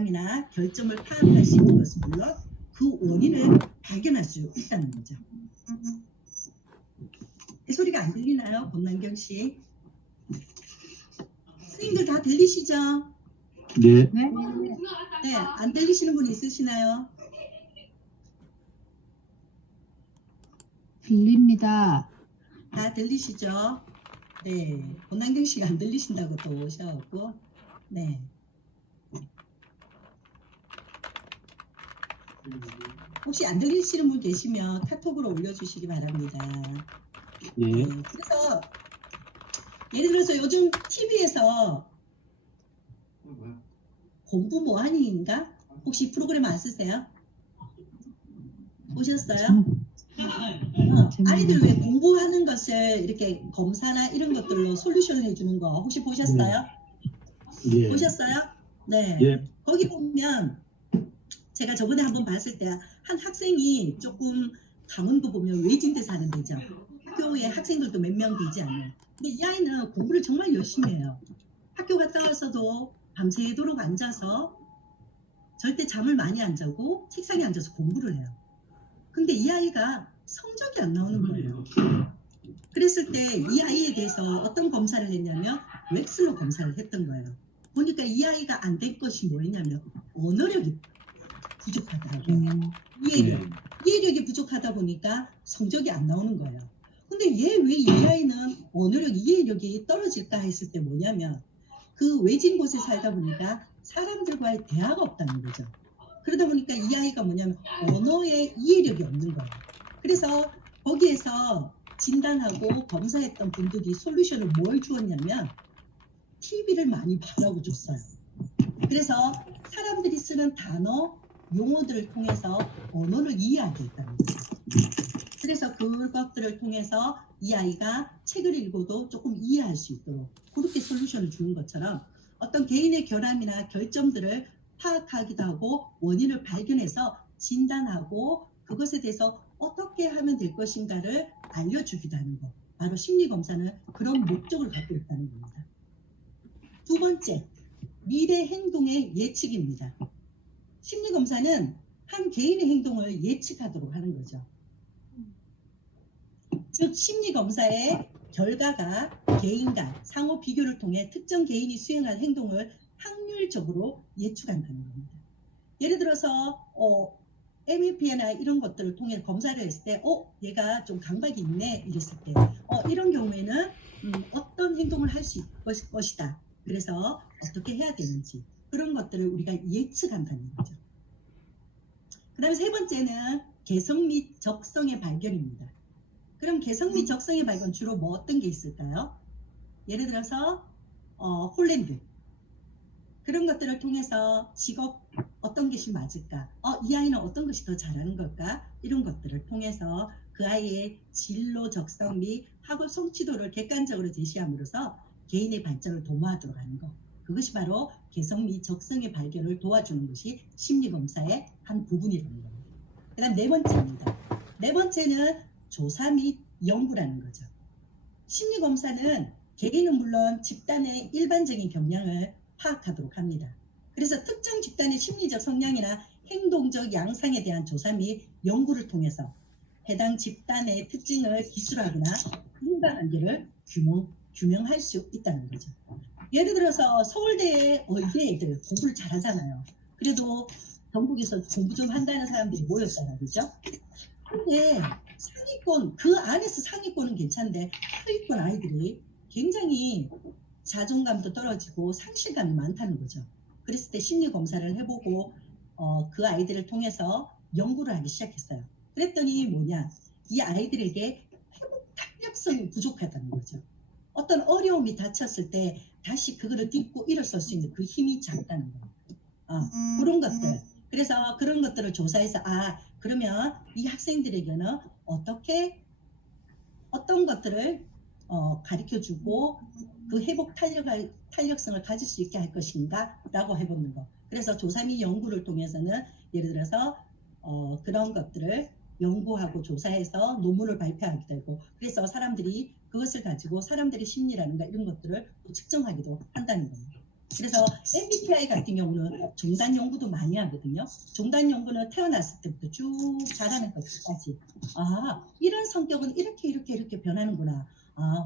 결함이나 결점을 파악할 수 있는 것은 물론 그 원인을 발견할 수 있다는 거죠. 소리가 안 들리나요? 권남경 씨? 선생님들 다 들리시죠? 네. 네, 안 들리시는 분 있으시나요? 들립니다. 다 들리시죠? 네, 권남경 씨가 안 들리신다고 또 오셔갖고, 네. 혹시 안 들리시는 분 계시면 카톡으로 올려주시기 바랍니다. 예. 네, 그래서 예를 들어서 요즘 TV에서 공부 뭐하니인가? 혹시 프로그램 안 쓰세요? 보셨어요? 아이들 왜 공부하는 것을 이렇게 검사나 이런 것들로 솔루션을 해주는 거 혹시 보셨어요? 예. 보셨어요? 네. 예. 거기 보면 제가 저번에 한번 봤을 때 한 학생이 조금 감은 거 보면 외진데 사는 데죠. 학교에 학생들도 몇 명 되지 않아요. 근데 이 아이는 공부를 정말 열심히 해요. 학교 갔다 와서도 밤새도록 앉아서 절대 잠을 많이 안 자고 책상에 앉아서 공부를 해요. 근데 이 아이가 성적이 안 나오는 거예요. 그랬을 때 이 아이에 대해서 어떤 검사를 했냐면 웩슬로 검사를 했던 거예요. 보니까 이 아이가 안 된 것이 뭐였냐면 언어력이 부족하더라고요. 이해력이 부족하다 보니까 성적이 안 나오는 거예요. 근데 얘 왜 이 아이는 언어력, 이해력이 떨어질까 했을 때 뭐냐면 그 외진 곳에 살다 보니까 사람들과의 대화가 없다는 거죠. 그러다 보니까 이 아이가 뭐냐면 언어의 이해력이 없는 거예요. 그래서 거기에서 진단하고 검사했던 분들이 솔루션을 뭘 주었냐면 TV를 많이 보라고 줬어요. 그래서 사람들이 쓰는 단어, 용어들을 통해서 언어를 이해하게 했다는 거예요. 그래서 그것들을 통해서 이 아이가 책을 읽어도 조금 이해할 수 있도록 그렇게 솔루션을 주는 것처럼 어떤 개인의 결함이나 결점들을 파악하기도 하고 원인을 발견해서 진단하고 그것에 대해서 어떻게 하면 될 것인가를 알려주기도 하는 것. 바로 심리검사는 그런 목적을 갖고 있다는 겁니다. 두 번째, 미래 행동의 예측입니다. 심리검사는 한 개인의 행동을 예측하도록 하는 거죠. 즉 심리검사의 결과가 개인과 상호 비교를 통해 특정 개인이 수행할 행동을 확률적으로 예측한다는 겁니다. 예를 들어서 MMP나 이런 것들을 통해 검사를 했을 때 얘가 좀 강박이 있네 이랬을 때 이런 경우에는 어떤 행동을 할 수 있을 것이다. 그래서 어떻게 해야 되는지 그런 것들을 우리가 예측한다는 거죠. 그 다음에 세 번째는 개성 및 적성의 발견입니다. 그럼 개성 및 적성의 발견 주로 뭐 어떤 게 있을까요? 예를 들어서 홀랜드 그런 것들을 통해서 직업 어떤 것이 맞을까? 이 아이는 어떤 것이 더 잘하는 걸까? 이런 것들을 통해서 그 아이의 진로 적성 및 학업 성취도를 객관적으로 제시함으로써 개인의 발전을 도모하도록 하는 것. 그것이 바로 개성 및 적성의 발견을 도와주는 것이 심리검사의 한 부분이라는 겁니다. 그 다음 네 번째입니다. 네 번째는 조사 및 연구라는 거죠. 심리검사는 개인은 물론 집단의 일반적인 경향을 파악하도록 합니다. 그래서 특정 집단의 심리적 성향이나 행동적 양상에 대한 조사 및 연구를 통해서 해당 집단의 특징을 기술하거나 인과관계를 규명할 수 있다는 거죠. 예를 들어서 서울대의 의대애들 공부를 잘하잖아요. 그래도 전국에서 공부 좀 한다는 사람들이 모였잖아요. 그죠? 근데 상위권, 그 안에서 상위권은 괜찮은데 하위권 아이들이 굉장히 자존감도 떨어지고 상실감이 많다는 거죠. 그랬을 때 심리검사를 해보고 그 아이들을 통해서 연구를 하기 시작했어요. 그랬더니 뭐냐, 이 아이들에게 회복 탄력성이 부족하다는 거죠. 어떤 어려움이 닥쳤을 때 다시 그거를 딛고 일어설 수 있는 그 힘이 작다는 거예요. 그런 것들. 그래서 그런 것들을 조사해서 그러면 이 학생들에게는 어떤 것들을 가르쳐주고 그 회복 탄력성을 가질 수 있게 할 것인가 라고 해보는 거. 그래서 조사 및 연구를 통해서는 예를 들어서 그런 것들을 연구하고 조사해서 논문을 발표하기도 하고 그래서 사람들이 그것을 가지고 사람들의 심리라든가 이런 것들을 측정하기도 한다는 겁니다. 그래서 MBTI 같은 경우는 종단 연구도 많이 하거든요. 종단 연구는 태어났을 때부터 쭉 자라는 것까지 이런 성격은 이렇게 변하는구나.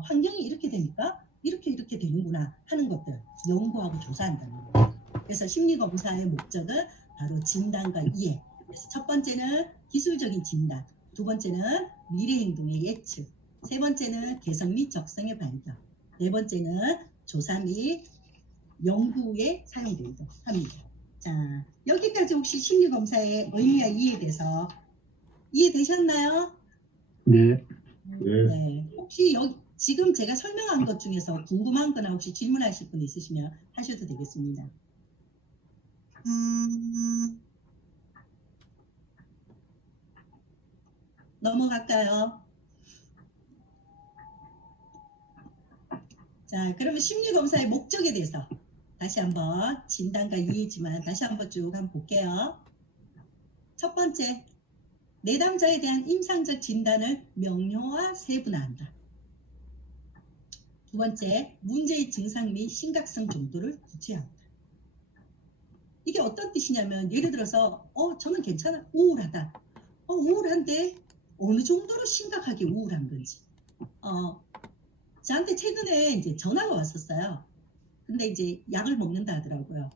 환경이 이렇게 되니까 이렇게 되는구나 하는 것들 연구하고 조사한다는 거예요. 그래서 심리검사의 목적은 바로 진단과 이해. 그래서 첫 번째는 기술적인 진단, 두 번째는 미래 행동의 예측, 세 번째는 개성 및 적성의 발견, 네 번째는 조사 및 연구에 사용되기도 합니다. 자, 여기까지 혹시 심리검사의 의미와 이해돼서 이해되셨나요? 네. 네. 혹시 지금 제가 설명한 것 중에서 궁금한 거나 혹시 질문하실 분 있으시면 하셔도 되겠습니다. 넘어갈까요? 자, 그러면 심리검사의 목적에 대해서 다시 한번 진단과 이해지만 다시 한번 쭉 한번 볼게요. 첫 번째, 내담자에 대한 임상적 진단을 명료와 세분화한다. 두 번째, 문제의 증상 및 심각성 정도를 구체화한다. 이게 어떤 뜻이냐면 예를 들어서 저는 괜찮아, 우울하다. 우울한데 어느 정도로 심각하게 우울한 건지. 저한테 최근에 이제 전화가 왔었어요. 근데 이제 약을 먹는다 하더라고요.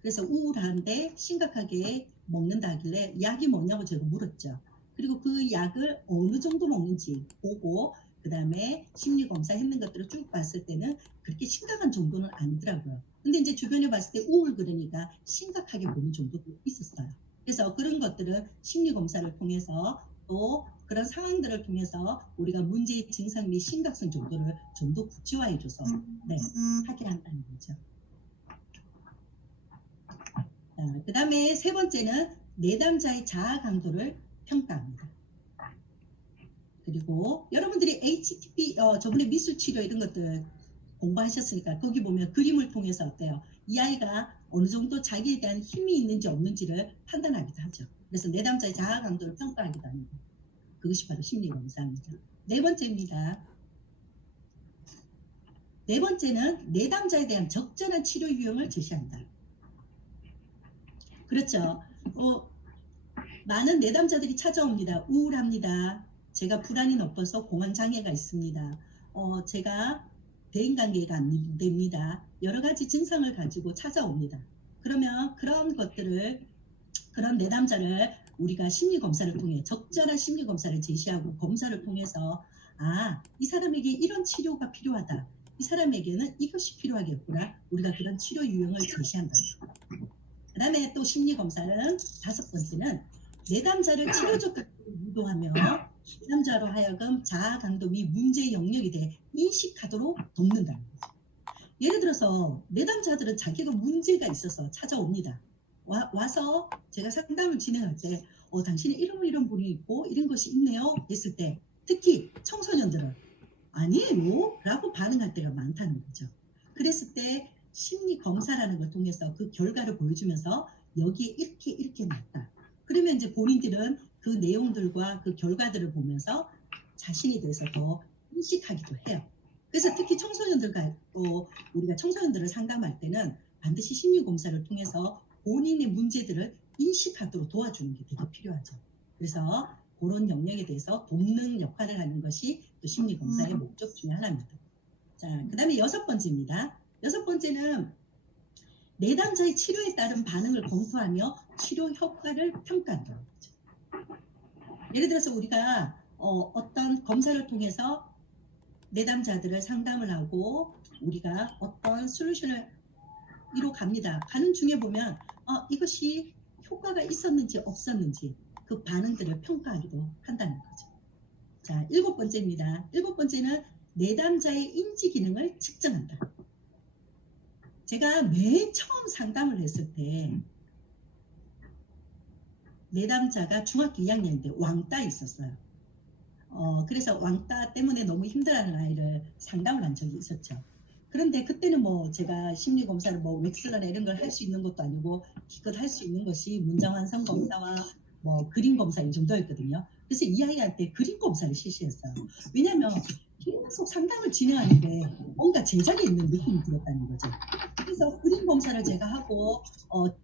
그래서 우울한데 심각하게 먹는다 하길래 약이 뭐냐고 제가 물었죠. 그리고 그 약을 어느 정도 먹는지 보고 그 다음에 심리검사 했는 것들을 쭉 봤을 때는 그렇게 심각한 정도는 아니더라고요. 근데 이제 주변에 봤을 때 우울 그러니까 심각하게 보는 정도도 있었어요. 그래서 그런 것들은 심리검사를 통해서 또 그런 상황들을 통해서 우리가 문제의 증상 및 심각성 정도를 좀 더 구체화해줘서 하게 한다는 거죠. 그 다음에 세 번째는 내담자의 자아 강도를 평가합니다. 그리고 여러분들이 HTP 저번에 미술 치료 이런 것들 공부하셨으니까 거기 보면 그림을 통해서 어때요? 이 아이가 어느 정도 자기에 대한 힘이 있는지 없는지를 판단하기도 하죠. 그래서 내담자의 자아 강도를 평가하기도 합니다. 그것이 바로 심리검사입니다. 네 번째입니다. 네 번째는 내담자에 대한 적절한 치료 유형을 제시한다. 그렇죠. 많은 내담자들이 찾아옵니다. 우울합니다. 제가 불안이 높아서 공황장애가 있습니다. 제가 대인관계가 안 됩니다. 여러 가지 증상을 가지고 찾아옵니다. 그러면 그런 내담자를 우리가 심리검사를 통해 적절한 심리검사를 제시하고 검사를 통해서 이 사람에게 이런 치료가 필요하다. 이 사람에게는 이것이 필요하겠구나. 우리가 그런 치료 유형을 제시한다. 그 다음에 또 심리검사는 다섯 번째는 내담자를 치료적 각도로 유도하며 내담자로 하여금 자아 강도 및 문제의 영역에 대해 인식하도록 돕는다는 거죠. 예를 들어서 내담자들은 자기가 문제가 있어서 찾아옵니다. 와서 제가 상담을 진행할 때 당신이 이런 분이 있고 이런 것이 있네요 했을 때 특히 청소년들은 아니에요 라고 반응할 때가 많다는 거죠. 그랬을 때 심리 검사라는 걸 통해서 그 결과를 보여주면서 여기에 이렇게 났다. 그러면 이제 본인들은 그 내용들과 그 결과들을 보면서 자신에 대해서 더 인식하기도 해요. 그래서 특히 청소년들과 우리가 청소년들을 상담할 때는 반드시 심리 검사를 통해서 본인의 문제들을 인식하도록 도와주는 게 되게 필요하죠. 그래서 그런 영역에 대해서 돕는 역할을 하는 것이 또 심리 검사의 목적 중에 하나입니다. 자, 그 다음에 여섯 번째입니다. 여섯 번째는 내담자의 치료에 따른 반응을 검토하며 치료 효과를 평가한다는 거죠. 예를 들어서 우리가 어떤 검사를 통해서 내담자들을 상담을 하고 우리가 어떤 솔루션을 이뤄갑니다. 가는 중에 보면 이것이 효과가 있었는지 없었는지 그 반응들을 평가하기도 한다는 거죠. 자, 일곱 번째입니다. 일곱 번째는 내담자의 인지 기능을 측정한다. 제가 맨 처음 상담을 했을 때 내담자가 중학교 2학년인데 왕따 있었어요. 그래서 왕따 때문에 너무 힘들어하는 아이를 상담을 한 적이 있었죠. 그런데 그때는 제가 심리검사를 웩스나 이런 걸 할 수 있는 것도 아니고 기껏 할 수 있는 것이 문장완성 검사와 그림 검사 이 정도였거든요. 그래서 이 아이한테 그림 검사를 실시했어요. 왜냐하면 계속 상담을 진행하는데 뭔가 제자리에 있는 느낌이 들었다는 거죠. 그래서 그림 검사를 제가 하고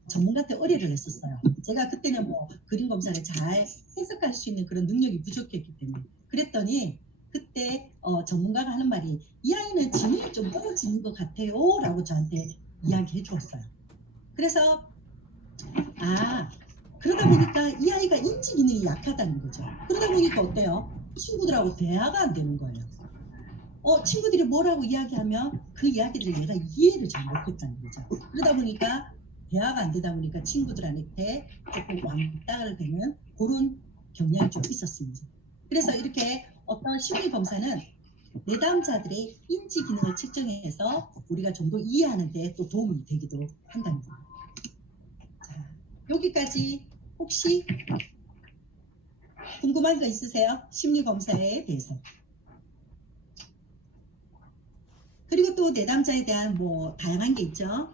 전문가한테 의뢰를 했었어요. 제가 그때는 뭐 그림 검사를 잘 해석할 수 있는 그런 능력이 부족했기 때문에. 그랬더니 그때 전문가가 하는 말이 이 아이는 지능이 좀 떨어지는 것 같아요 라고 저한테 이야기해 주었어요. 그래서 그러다 보니까 이 아이가 인지 기능이 약하다는 거죠. 그러다 보니까 어때요? 친구들하고 대화가 안 되는 거예요. 친구들이 뭐라고 이야기하면 그 이야기들을 얘가 이해를 잘 못했다는 거죠. 그러다 보니까 대화가 안 되다 보니까 친구들한테 조금 왕따를 되는 그런 경향이 좀 있었습니다. 그래서 이렇게 어떤 심리 검사는 내담자들의 인지 기능을 측정해서 우리가 좀 더 이해하는 데 또 도움이 되기도 한다는 거예요. 자, 여기까지 혹시 궁금한 거 있으세요? 심리 검사에 대해서. 그리고 또 내담자에 대한 뭐 다양한 게 있죠.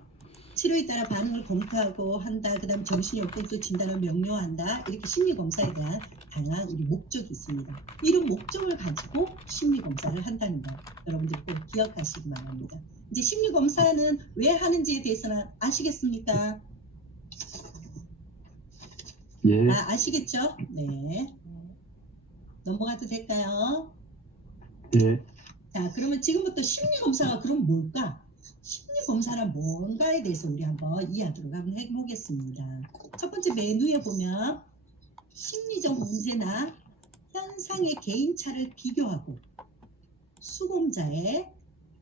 치료에 따라 반응을 검토하고 한다. 그 다음 정신이 없고 진단을 명료한다. 이렇게 심리검사에 대한 다양한 우리 목적이 있습니다. 이런 목적을 가지고 심리검사를 한다는 거 여러분들 꼭 기억하시기 바랍니다. 이제 심리검사는 왜 하는지에 대해서는 아시겠습니까? 예. 아시겠죠? 네. 넘어가도 될까요? 예. 자, 그러면 지금부터 심리검사가 그럼 뭘까? 심리검사란 뭔가에 대해서 우리 한번 이해하도록 한번 해보겠습니다. 첫 번째 메뉴에 보면 심리적 문제나 현상의 개인차를 비교하고 수검자의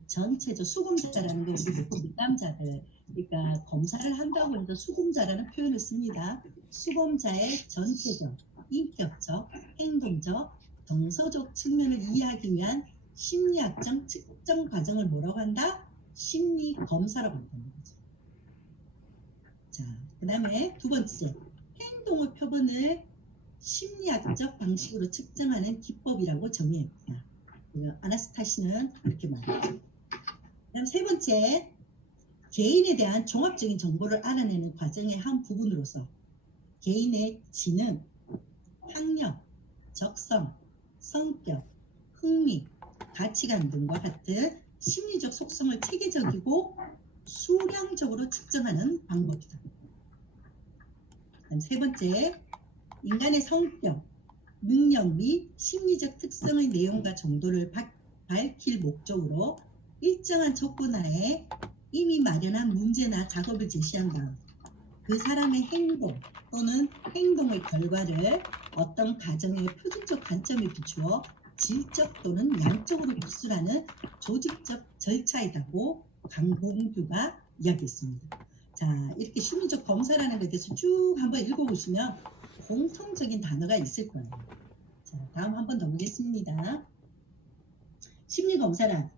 전체적 수검자라는 거 우리 보통 내담자들 그러니까 검사를 한다고 해서 수검자라는 표현을 씁니다. 수검자의 전체적, 인격적, 행동적, 정서적 측면을 이해하기 위한 심리학적 측정 과정을 뭐라고 한다? 심리 검사라고 한다는 거죠. 자, 그 다음에 두 번째, 행동의 표본을 심리학적 방식으로 측정하는 기법이라고 정의했다. 아나스타시는 그렇게 말했죠. 그다음 세 번째, 개인에 대한 종합적인 정보를 알아내는 과정의 한 부분으로서 개인의 지능, 학력, 적성, 성격, 흥미, 가치관 등과 같은 심리적 속성을 체계적이고 수량적으로 측정하는 방법이다. 그다음 세 번째, 인간의 성격, 능력 및 심리적 특성의 내용과 정도를 밝힐 목적으로 일정한 조건 하에 이미 마련한 문제나 작업을 제시한 다음 그 사람의 행동 또는 행동의 결과를 어떤 가정의 표준적 관점에 비추어 질적 또는 양적으로 기술하는 조직적 절차이라고 강봉규가 이야기했습니다. 자, 이렇게 심리적 검사라는 것에 대해서 쭉 한번 읽어보시면 공통적인 단어가 있을 거예요. 자, 다음 한번 더 보겠습니다. 심리검사란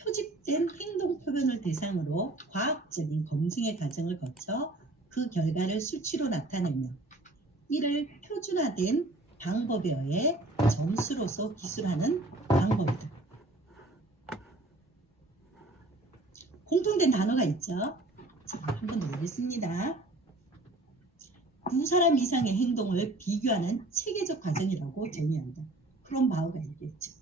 표집된 행동 표현을 대상으로 과학적인 검증의 과정을 거쳐 그 결과를 수치로 나타내며 이를 표준화된 방법에 의해 점수로서 기술하는 방법이다. 공통된 단어가 있죠. 자, 한번 더 보겠습니다. 두 사람 이상의 행동을 비교하는 체계적 과정이라고 정의한다. 크롬바우가 얘기했죠.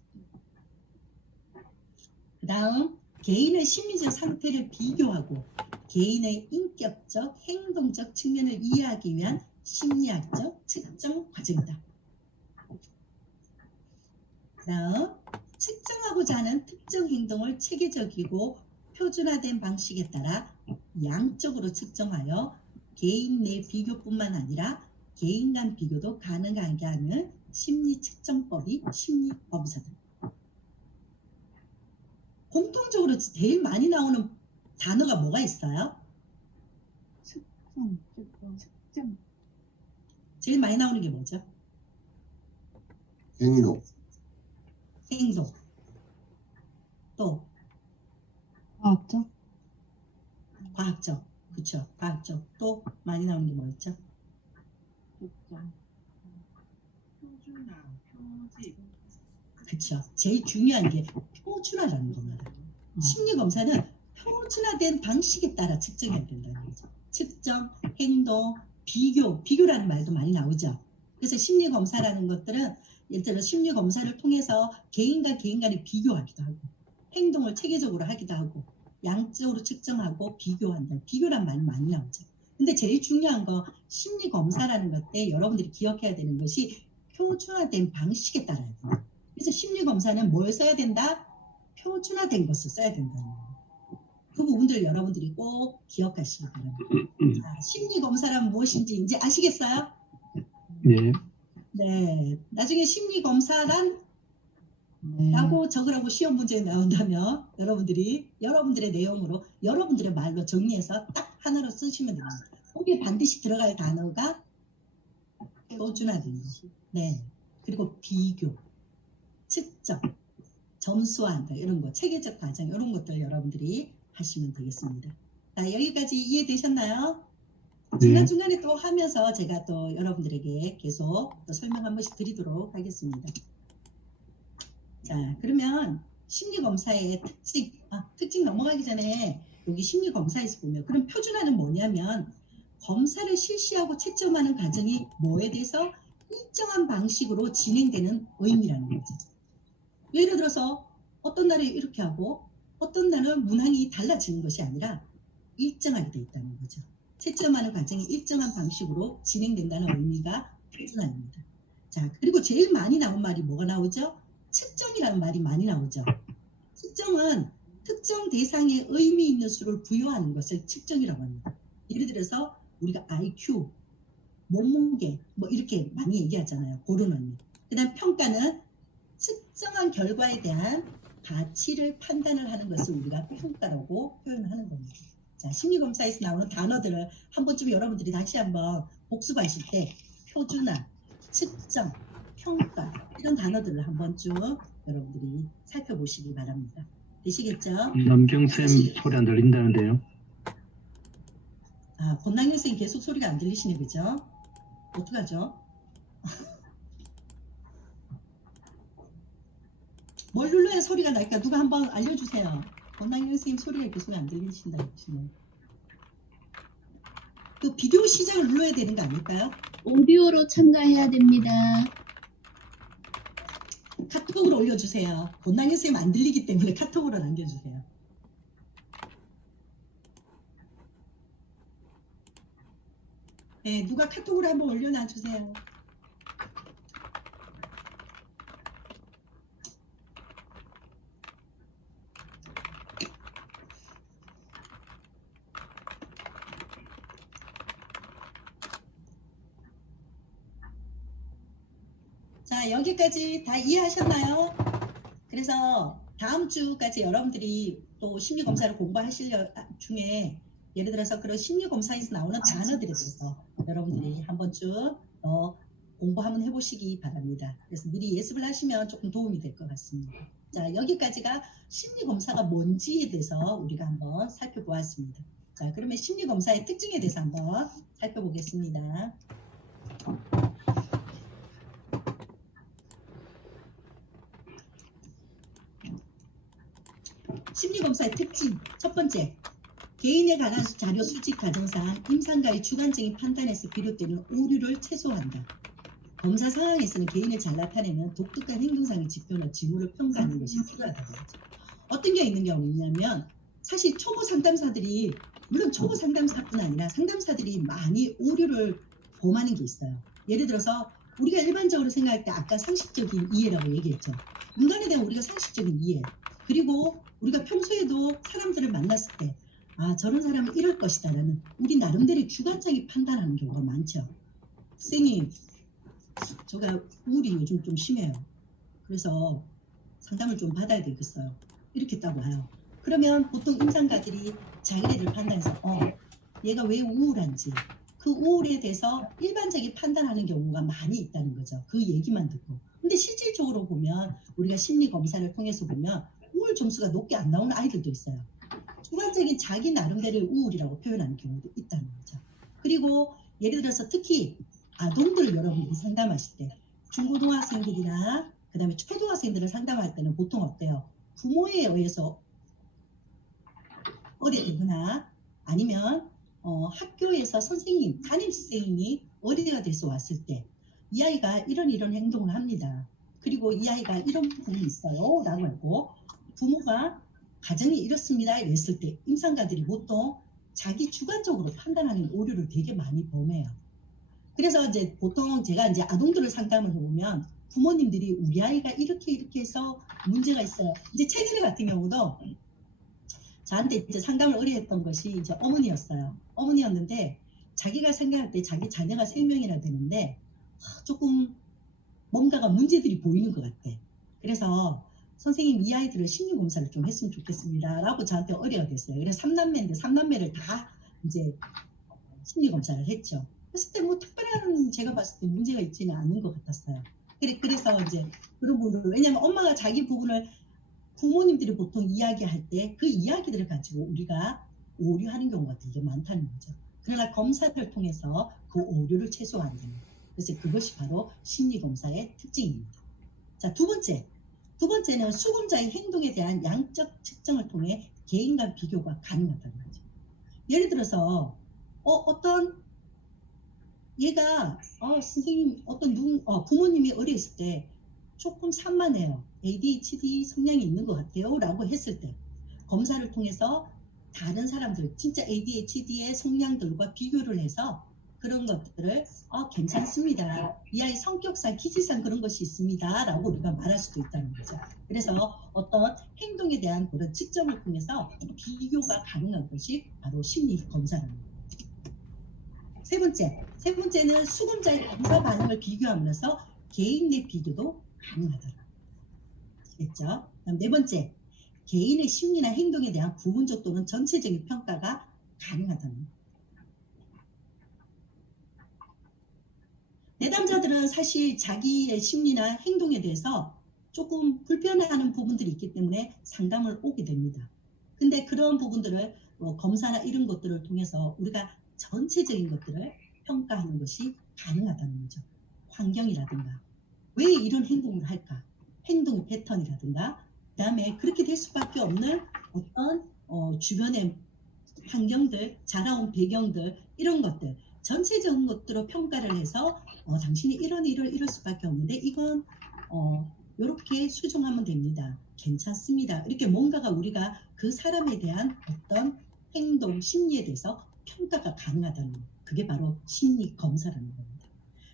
그 다음 개인의 심리적 상태를 비교하고 개인의 인격적, 행동적 측면을 이해하기 위한 심리학적 측정 과정이다. 그 다음 측정하고자 하는 특정 행동을 체계적이고 표준화된 방식에 따라 양적으로 측정하여 개인 내 비교뿐만 아니라 개인 간 비교도 가능하게 하는 심리 측정법이 심리검사다. 공통적으로 제일 많이 나오는 단어가 뭐가 있어요? 측정. 제일 많이 나오는 게 뭐죠? 행동. 행동. 또 과학적. 과학적. 그렇죠. 과학적. 또 많이 나오는 게 뭐 있죠? 측정. 표준화, 표지. 그렇죠. 제일 중요한 게 표준화라는 겁니다. 심리검사는 표준화된 방식에 따라 측정해야 된다는 거죠. 측정, 행동, 비교라는 말도 많이 나오죠. 그래서 심리검사라는 것들은 예를 들어 심리 검사를 통해서 개인과 개인 간에 비교하기도 하고 행동을 체계적으로 하기도 하고 양적으로 측정하고 비교한다. 비교란 말이 많이 나오죠. 근데 제일 중요한 거 심리 검사라는 것 때 여러분들이 기억해야 되는 것이 표준화된 방식에 따라야 돼요. 그래서 심리 검사는 뭘 써야 된다? 표준화된 것을 써야 된다는 거예요. 그 부분들 여러분들이 꼭 기억하시기 바랍니다. 자, 심리 검사란 무엇인지 이제 아시겠어요? 네. 네. 나중에 심리 검사란 네. 라고 적으라고 시험 문제에 나온다면 여러분들의 내용으로 여러분들의 말로 정리해서 딱 하나로 쓰시면 됩니다. 거기에 반드시 들어갈 단어가 표준화된 거. 네. 그리고 비교, 측정, 점수화한다 이런 거, 체계적 과정 이런 것들 여러분들이 하시면 되겠습니다. 자, 여기까지 이해되셨나요? 네. 중간중간에 또 하면서 제가 또 여러분들에게 계속 또 설명 한 번씩 드리도록 하겠습니다. 자, 그러면 심리검사의 특징 넘어가기 전에 여기 심리검사에서 보면 그럼 표준화는 뭐냐면 검사를 실시하고 채점하는 과정이 뭐에 대해서 일정한 방식으로 진행되는 의미라는 거죠. 예를 들어서 어떤 날에 이렇게 하고 어떤 날은 문항이 달라지는 것이 아니라 일정하게 돼 있다는 거죠. 채점하는 과정이 일정한 방식으로 진행된다는 의미가 표준화입니다. 자, 그리고 제일 많이 나온 말이 뭐가 나오죠? 측정이라는 말이 많이 나오죠. 측정은 특정 대상에 의미 있는 수를 부여하는 것을 측정이라고 합니다. 예를 들어서 우리가 IQ, 몸무게 뭐 이렇게 많이 얘기하잖아요. 그런 의미. 그다음 평가는 측정한 결과에 대한 가치를 판단을 하는 것을 우리가 평가라고 표현하는 겁니다. 자, 심리검사에서 나오는 단어들을 한 번쯤 여러분들이 다시 한번 복습하실 때 표준화, 측정, 평가 이런 단어들을 한 번쯤 여러분들이 살펴보시기 바랍니다. 되시겠죠? 남경쌤 소리 안 들린다는데요. 아, 권낭현 선생님 계속 소리가 안 들리시네, 그죠? 어떡하죠? 뭘 눌러야 소리가 날까? 누가 한번 알려주세요. 권낭현 선생님 소리가 계속 안 들리신다 하시네. 그 비디오 시작을 눌러야 되는 거 아닐까요? 오디오로 참가해야 됩니다. 카톡으로 올려주세요. 권낭현 선생님 안 들리기 때문에 카톡으로 남겨주세요. 네, 누가 카톡으로 한번 올려놔주세요. 자, 여기까지 다 이해하셨나요? 그래서 다음 주까지 여러분들이 또 심리검사를 공부하실 중에 예를 들어서 그런 심리검사에서 나오는 단어들에 대해서 여러분들이 한 번쯤 공부 한번 해보시기 바랍니다. 그래서 미리 예습을 하시면 조금 도움이 될 것 같습니다. 자, 여기까지가 심리검사가 뭔지에 대해서 우리가 한번 살펴보았습니다. 자, 그러면 심리검사의 특징에 대해서 한번 살펴보겠습니다. 심리검사의 특징 첫 번째, 개인에 관한 자료 수집 과정상 임상가의 주관적인 판단에서 비롯되는 오류를 최소화한다. 검사 상황에서는 개인을 잘 나타내는 독특한 행동상의 지표나 징후를 평가하는 것이 필요하다고 하죠. 어떤 게 있는 경우냐면 사실 초보 상담사들이 물론 초보 상담사뿐 아니라 상담사들이 많이 오류를 범하는 게 있어요. 예를 들어서 우리가 일반적으로 생각할 때 아까 상식적인 이해라고 얘기했죠. 인간에 대한 우리가 상식적인 이해, 그리고 우리가 평소에도 사람들을 만났을 때 아, 저런 사람은 이럴 것이다 라는 우리 나름대로 주관적인 판단하는 경우가 많죠. 선생님, 제가 우울이 요즘 좀 심해요. 그래서 상담을 좀 받아야 되겠어요. 이렇게 했다고 해요. 그러면 보통 임상가들이 자기네들 판단해서 얘가 왜 우울한지 그 우울에 대해서 일반적인 판단하는 경우가 많이 있다는 거죠. 그 얘기만 듣고. 근데 실질적으로 보면 우리가 심리 검사를 통해서 보면 우울 점수가 높게 안 나오는 아이들도 있어요. 주관적인 자기 나름대로의 우울이라고 표현하는 경우도 있다는 거죠. 그리고 예를 들어서 특히 아동들을 여러분들이 상담하실 때 중고등학생들이나 그 다음에 초등학생들을 상담할 때는 보통 어때요? 부모에 의해서 어려되거나 아니면 학교에서 선생님, 담임선생님이 어린이가 돼서 왔을 때 이 아이가 이런 행동을 합니다. 그리고 이 아이가 이런 부분이 있어요 라고 하고 부모가 가정이 이렇습니다 이랬을 때 임상가들이 보통 자기 주관적으로 판단하는 오류를 되게 많이 범해요. 그래서 이제 보통 제가 이제 아동들을 상담을 해보면 부모님들이 우리 아이가 이렇게 해서 문제가 있어요. 이제 최근에 같은 경우도 저한테 이제 상담을 의뢰했던 것이 이제 어머니였어요. 어머니였는데 자기가 생각할 때 자기 자녀가 3명이나 되는데 조금 뭔가가 문제들이 보이는 것 같아. 그래서 선생님 이 아이들을 심리검사를 좀 했으면 좋겠습니다 라고 저한테 의뢰가 됐어요. 그래서 3남매인데 3남매를 다 이제 심리검사를 했죠. 했을 때 뭐 특별한 제가 봤을 때 문제가 있지는 않은 것 같았어요. 그래서 이제 그런 부분을 왜냐하면 엄마가 자기 부분을 부모님들이 보통 이야기할 때 그 이야기들을 가지고 우리가 오류하는 경우가 되게 많다는 거죠. 그러나 검사를 통해서 그 오류를 최소화하는 겁니다. 그래서 그것이 바로 심리검사의 특징입니다. 자, 두 번째는 수검자의 행동에 대한 양적 측정을 통해 개인 간 비교가 가능하다는 거죠. 예를 들어서 어떤 얘가 선생님 부모님이 어렸을 때 조금 산만해요. ADHD 성향이 있는 것 같아요 라고 했을 때 검사를 통해서 다른 사람들 진짜 ADHD의 성향들과 비교를 해서 그런 것들을 괜찮습니다. 이 아이 성격상 기질상 그런 것이 있습니다 라고 우리가 말할 수도 있다는 거죠. 그래서 어떤 행동에 대한 그런 측정을 통해서 비교가 가능한 것이 바로 심리 검사라는 거예요. 세 번째는 수검자의 검사 반응을 비교하면서 개인 내 비교도 가능하더라. 아시겠죠? 그다음 네 번째, 개인의 심리나 행동에 대한 부분적 또는 전체적인 평가가 가능하다는 거예요. 내담자들은 사실 자기의 심리나 행동에 대해서 조금 불편해하는 부분들이 있기 때문에 상담을 오게 됩니다. 근데 그런 부분들을 검사나 이런 것들을 통해서 우리가 전체적인 것들을 평가하는 것이 가능하다는 거죠. 환경이라든가 왜 이런 행동을 할까? 행동의 패턴이라든가 그 다음에 그렇게 될 수밖에 없는 어떤 주변의 환경들, 자라온 배경들 이런 것들 전체적인 것들로 평가를 해서 당신이 이럴 수밖에 없는데 이건 이렇게 수정하면 됩니다. 괜찮습니다. 이렇게 뭔가가 우리가 그 사람에 대한 어떤 행동, 심리에 대해서 평가가 가능하다는 거예요. 그게 바로 심리 검사라는 겁니다.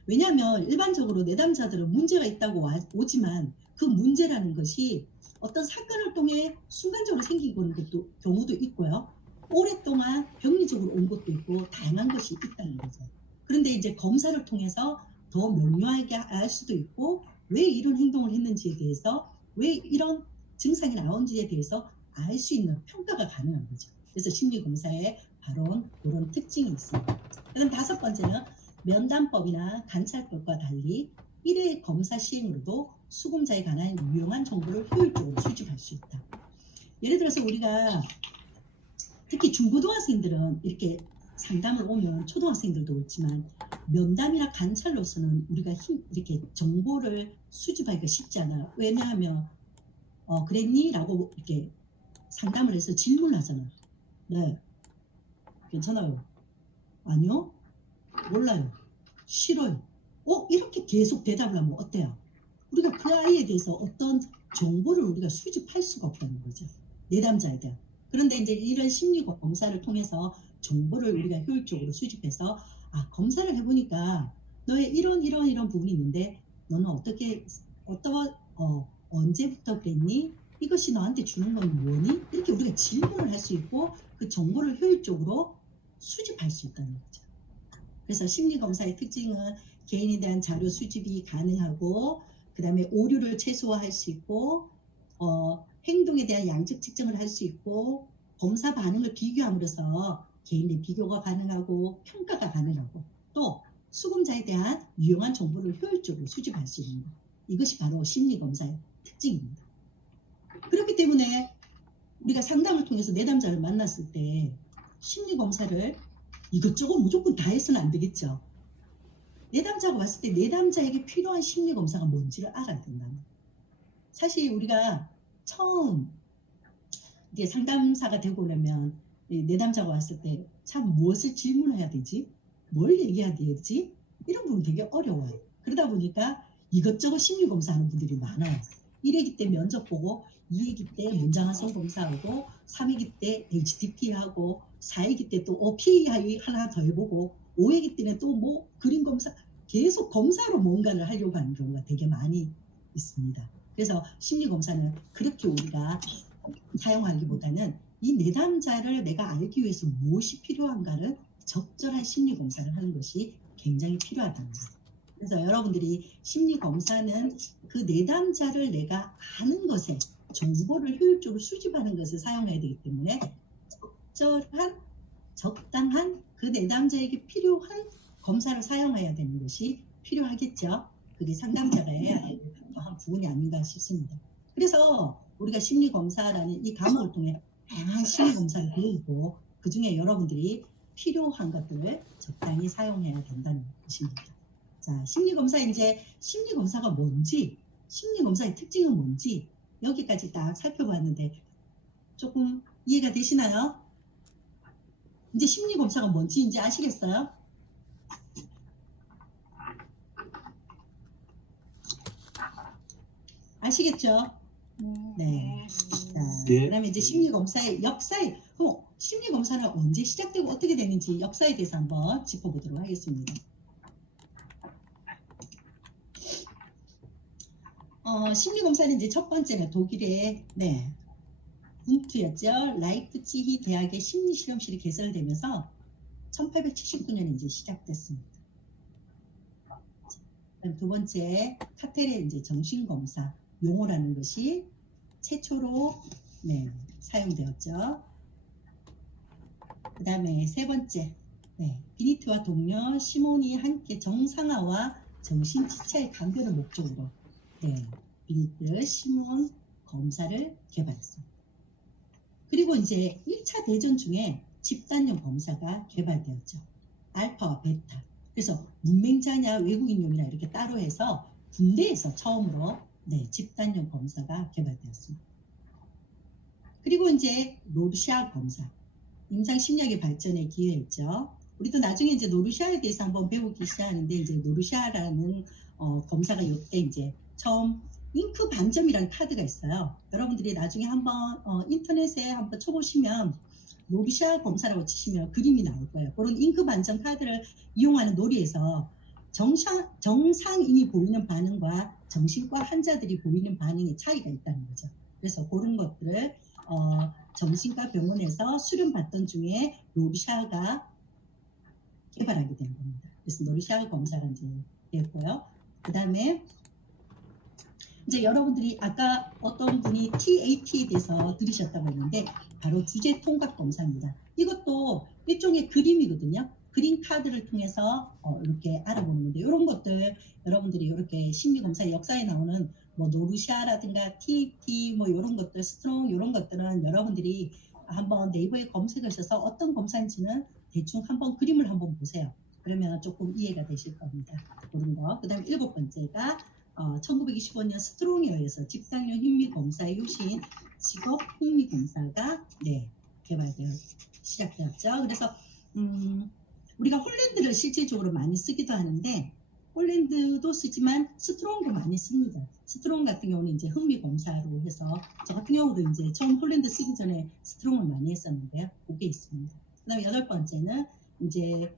왜냐하면 일반적으로 내담자들은 문제가 있다고 오지만 그 문제라는 것이 어떤 사건을 통해 순간적으로 생기는 경우도 있고요. 오랫동안 병리적으로 온 것도 있고 다양한 것이 있다는 거죠. 그런데 이제 검사를 통해서 더 명료하게 알 수도 있고 왜 이런 행동을 했는지에 대해서 왜 이런 증상이 나온지에 대해서 알 수 있는 평가가 가능한 거죠. 그래서 심리검사에 바로 그런 특징이 있습니다. 그럼 다섯 번째는 면담법이나 관찰법과 달리 1회 검사 시행으로도 수검자에 관한 유용한 정보를 효율적으로 수집할 수 있다. 예를 들어서 우리가 특히 중고등학생들은 이렇게 상담을 오면 초등학생들도 그렇지만 면담이나 관찰로서는 우리가 이렇게 정보를 수집하기가 쉽지 않아요. 왜냐하면 그랬니? 라고 이렇게 상담을 해서 질문을 하잖아요. 네, 괜찮아요. 아니요, 몰라요. 싫어요. 이렇게 계속 대답을 하면 어때요? 우리가 그 아이에 대해서 어떤 정보를 우리가 수집할 수가 없다는 거죠. 내담자에 대한. 그런데 이제 이런 심리 검사를 통해서 정보를 우리가 효율적으로 수집해서 검사를 해보니까 너의 이런 부분이 있는데 너는 언제부터 그랬니? 이것이 너한테 주는 건 뭐니? 이렇게 우리가 질문을 할 수 있고 그 정보를 효율적으로 수집할 수 있다는 거죠. 그래서 심리검사의 특징은 개인에 대한 자료 수집이 가능하고 그 다음에 오류를 최소화할 수 있고 행동에 대한 양적 측정을 할 수 있고 검사 반응을 비교함으로써 개인의 비교가 가능하고 평가가 가능하고 또 수검자에 대한 유용한 정보를 효율적으로 수집할 수 있는 것. 이것이 바로 심리검사의 특징입니다. 그렇기 때문에 우리가 상담을 통해서 내담자를 만났을 때 심리검사를 이것저것 무조건 다 해서는 안 되겠죠. 내담자가 왔을 때 내담자에게 필요한 심리검사가 뭔지를 알아야 된다는 거예요. 사실 우리가 처음 이게 상담사가 되고 나면 내담자가 왔을 때 참 무엇을 질문해야 되지? 뭘 얘기해야 되지? 이런 부분 되게 어려워요. 그러다 보니까 이것저것 심리 검사하는 분들이 많아요. 1회기 때 면접 보고 2회기 때 문장 완성 검사하고 3회기 때 HTTP하고 4회기 때 또 OPI 하나 더 해보고 5회기 때는 또 뭐 그림 검사 계속 검사로 뭔가를 하려고 하는 경우가 되게 많이 있습니다. 그래서 심리 검사는 그렇게 우리가 사용하기보다는 이 내담자를 내가 알기 위해서 무엇이 필요한가를 적절한 심리 검사를 하는 것이 굉장히 필요하답니다. 그래서 여러분들이 심리 검사는 그 내담자를 내가 아는 것에 정보를 효율적으로 수집하는 것을 사용해야 되기 때문에 적절한 적당한 그 내담자에게 필요한 검사를 사용해야 되는 것이 필요하겠죠. 그게 상담자가 해야 할 한 부분이 아닌가 싶습니다. 그래서 우리가 심리검사라는 이 과목을 통해 다양한 심리검사를 배우고 그 중에 여러분들이 필요한 것들을 적당히 사용해야 된다는 것입니다. 자, 심리검사 이제 심리검사가 뭔지, 심리검사의 특징은 뭔지 여기까지 딱 살펴봤는데 조금 이해가 되시나요? 이제 심리검사가 뭔지 이제 아시겠어요? 아시겠죠? 네. 자, 예. 그다음에 이제 심리검사의 역사에, 심리검사는 언제 시작되고 어떻게 되는지 역사에 대해서 한번 짚어보도록 하겠습니다. 심리검사는 이제 첫 번째는 독일의 군투였죠. 라이프치히 대학의 심리실험실이 개설되면서 1879년에 이제 시작됐습니다. 그다음 두 번째 카텔의 이제 정신검사 용어라는 것이 최초로 사용되었죠. 그 다음에 세 번째 비니트와 동료 시몬이 함께 정상화와 정신지차의 감별을 목적으로 비니트, 시몬 검사를 개발했습니다. 그리고 이제 1차 대전 중에 집단용 검사가 개발되었죠. 알파와 베타. 그래서 문맹자냐 외국인용이나 이렇게 따로 해서 군대에서 처음으로 집단용 검사가 개발되었습니다. 그리고 이제 로르샤 검사. 임상심리학의 발전에 기여했죠. 우리도 나중에 이제 노르샤에 대해서 한번 배우기 시작하는데 이제 노르샤라는 검사가 이때 이제 처음 잉크 반점이라는 카드가 있어요. 여러분들이 나중에 한번 인터넷에 한번 쳐보시면 노르샤 검사라고 치시면 그림이 나올 거예요. 그런 잉크 반점 카드를 이용하는 놀이에서 정상인이 보이는 반응과 정신과 환자들이 보이는 반응의 차이가 있다는 거죠. 그래서 그런 것들을 정신과 병원에서 수련받던 중에 노르샤가 개발하게 된 겁니다. 그래서 노르샤 검사가 이제 됐고요. 그 다음에 이제 여러분들이 아까 어떤 분이 TAT에 대해서 들으셨다고 했는데 바로 주제 통각 검사입니다. 이것도 일종의 그림이거든요. 그림 카드를 통해서 이렇게 알아보는 건데 이런 것들 여러분들이 이렇게 심리검사 역사에 나오는 뭐 노르샤라든가 TAT 뭐 이런 것들 스트롱 이런 것들은 여러분들이 한번 네이버에 검색하셔서 어떤 검사인지는 대충 한번 그림을 한번 보세요. 그러면 조금 이해가 되실 겁니다. 그런 거. 그 다음에 7번째가 1925년 스트롱에 의해서 집단용 흥미검사의 효시인 직업흥미검사가 개발되어 시작되었죠. 그래서 우리가 홀랜드를 실질적으로 많이 쓰기도 하는데 홀랜드도 쓰지만 스트롱도 많이 씁니다. 스트롱 같은 경우는 이제 흥미검사로 해서 저 같은 경우도 이제 처음 홀랜드 쓰기 전에 스트롱을 많이 했었는데요. 그게 있습니다. 그 다음에 8번째는 이제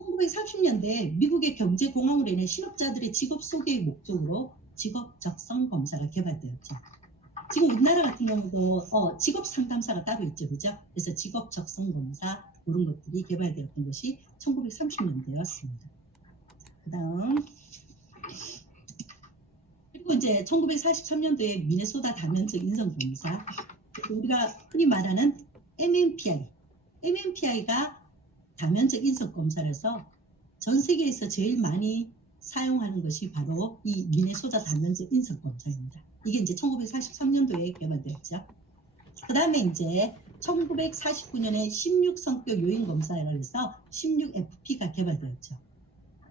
1930년대 미국의 경제공황으로 인해 신업자들의 직업 소개의 목적으로 직업 적성 검사가 개발되었죠. 지금 우리나라 같은 경우도 직업 상담사가 따로 있죠, 그죠? 그래서 직업 적성 검사 그런 것들이 개발되었던 것이 1930년대였습니다. 그다음 그리고 이제 1943년도에 미네소타 다면적 인성 검사, 우리가 흔히 말하는 MMPI가 다면적 인성 검사라서 전 세계에서 제일 많이 사용하는 것이 바로 이 미네소타 다면적 인성 검사입니다. 이게 이제 1943년도에 개발되었죠. 그 다음에 이제 1949년에 16성격 요인 검사라고 해서 16FP가 개발되었죠.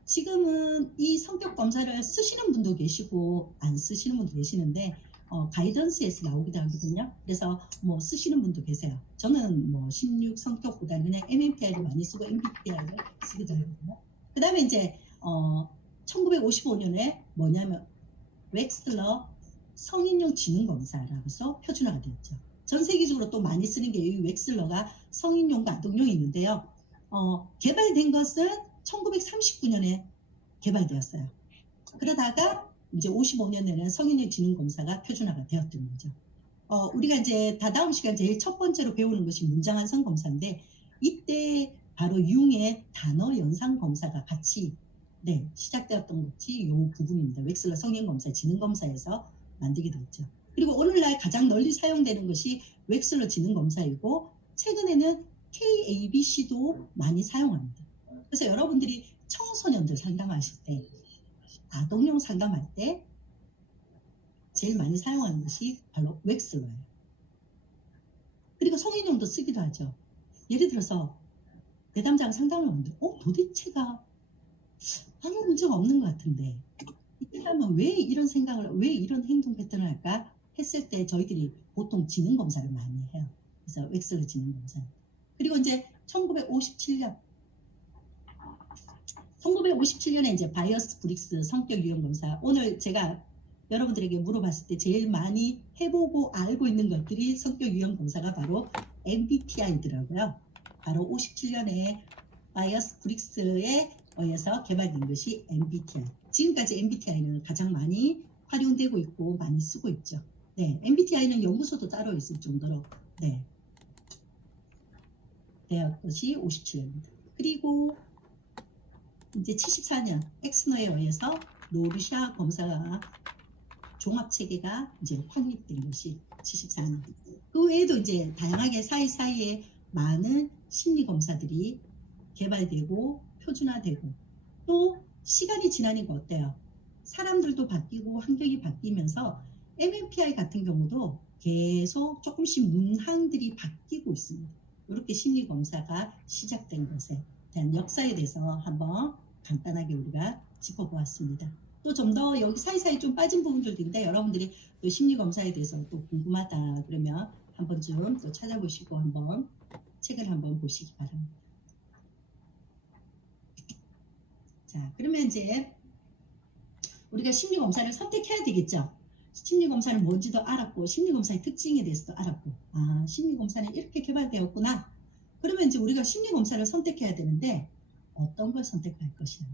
지금은 이 성격 검사를 쓰시는 분도 계시고 안 쓰시는 분도 계시는데 가이던스에서 나오기도 하거든요. 그래서 뭐 쓰시는 분도 계세요. 저는 뭐 16성격보다는 그냥 MMPI를 많이 쓰고 MBTI를 쓰기도 하거든요. 그 다음에 이제 1955년에 뭐냐면 웩슬러 성인용 지능 검사라고 해서 표준화가 되었죠. 전 세계적으로 또 많이 쓰는 게 이 웩슬러가 성인용과 아동용이 있는데요. 개발된 것은 1939년에 개발되었어요. 그러다가 이제 55년에는 성인용 지능 검사가 표준화가 되었던 거죠. 우리가 이제 다다음 시간 제일 첫 번째로 배우는 것이 문장완성 검사인데, 이때 바로 융의 단어 연상 검사가 같이 시작되었던 것이 이 부분입니다. 웩슬러 성인 검사, 지능 검사에서 만들게 됐죠. 그리고 오늘날 가장 널리 사용되는 것이 웩슬러 지능 검사이고, 최근에는 KABC도 많이 사용합니다. 그래서 여러분들이 청소년들 상담하실 때, 아동용 상담할 때 제일 많이 사용하는 것이 바로 웩슬러예요. 그리고 성인용도 쓰기도 하죠. 예를 들어서 내담자가 상담을 하는데 도대체가 아무 문제가 없는 것 같은데 이 사람은 왜 이런 생각을, 왜 이런 행동 패턴을 할까 했을 때 저희들이 보통 지능 검사를 많이 해요. 그래서 웩슬러 지능 검사. 그리고 이제 1957년에 이제 바이어스 브릭스 성격 유형 검사. 오늘 제가 여러분들에게 물어봤을 때 제일 많이 해보고 알고 있는 것들이 성격 유형 검사가 바로 MBTI더라고요. 바로 57년에 바이어스 브릭스에 의해서 개발된 것이 MBTI. 지금까지 MBTI는 가장 많이 활용되고 있고 많이 쓰고 있죠. MBTI는 연구소도 따로 있을 정도로 되었 것이 57년입니다. 그리고 이제 74년 엑스너에 의해서 로르샤 검사가 종합 체계가 이제 확립된 것이 74년. 그 외에도 이제 다양하게 사이사이에 많은 심리 검사들이 개발되고 표준화되고, 또 시간이 지나니까 어때요? 사람들도 바뀌고 환경이 바뀌면서 MMPI 같은 경우도 계속 조금씩 문항들이 바뀌고 있습니다. 이렇게 심리 검사가 시작된 것에 대한 역사에 대해서 한번 간단하게 우리가 짚어보았습니다. 또 좀 더 여기 사이사이 좀 빠진 부분들도 있는데, 여러분들이 또 심리 검사에 대해서 또 궁금하다 그러면 한 번쯤 또 찾아보시고 한번 책을 한번 보시기 바랍니다. 자, 그러면 이제 우리가 심리 검사를 선택해야 되겠죠. 심리 검사는 뭔지도 알았고, 심리 검사의 특징에 대해서도 알았고, 심리 검사는 이렇게 개발되었구나. 그러면 이제 우리가 심리 검사를 선택해야 되는데 어떤 걸 선택할 것이냐.